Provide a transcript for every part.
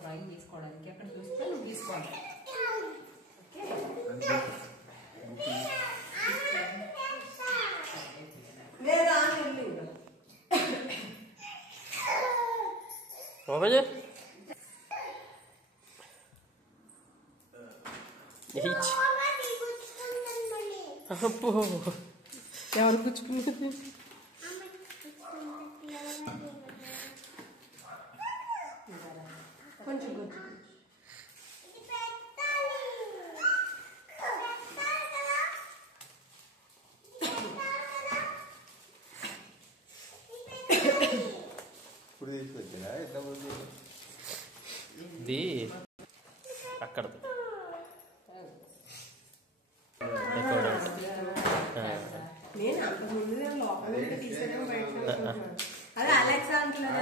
Drawing తీసుకోవడానికి అక్కడ చూస్తే నువ్వు తీసుకోవాలి. ఎవరు గుచ్చుకున్నది? కొంచెం గుచ్చు. ఇప్పుడు తీసుకొచ్చారా ఎంతమంది? ఇది అక్కడది నేను అంత ముందు లోపల తీసాను బయట. అదే అలెక్సా అంటున్నాను.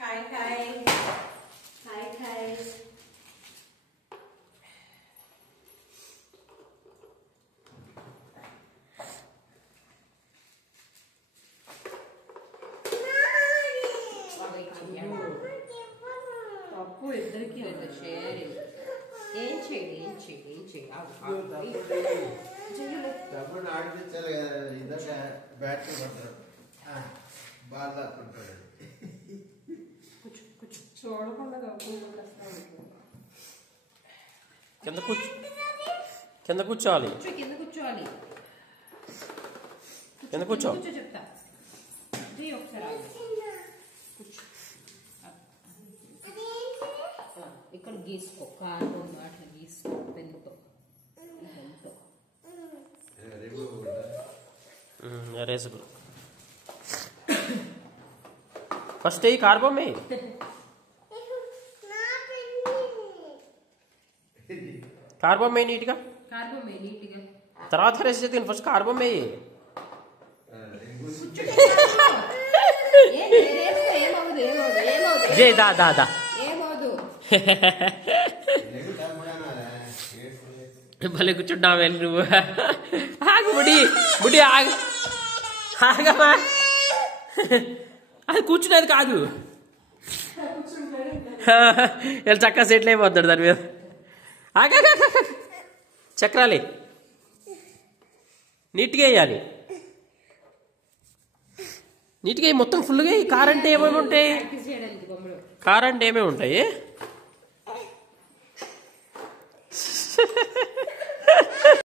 Hi hi hi hi. తప్పు ఇద్దరికి షేరింగ్. ఏం చేయాలి తప్పుడు ఆడిపించాలి కదా, ఇద్దరు బ్యాటరీ పడతారు, బాల్ లాక్కుంటాడు. చూడకుండా కింద కూర్చోవాలి. కింద కూర్చో. చెప్తా ఒకసారి ఇక్కడ గీసుకో, కార్బన్ అట్లా గీసుకో పెన్తో. ఫస్ట్ ఈ కార్బన్ में కార్బన్ में నీట్గా తర్వాత రేస్ చేద్దాం. ఫస్ట్ కార్బన్ में జే దా దా దా భలే కూర్చుంటావు నువ్వు. ఆగు బుడి బుడి ఆగు, ఆగమా. అది కూర్చునేది కాదు, వీళ్ళు చక్కగా సెటిల్ అయిపోతాడు దాని మీద. ఆగా చక్రాలి నీట్గా వేయాలి, నీట్గా మొత్తం ఫుల్గా. ఈ కార్ అంటే ఏమేమి ఉంటాయి? కార్ అంటే ఏమేమి ఉంటాయి?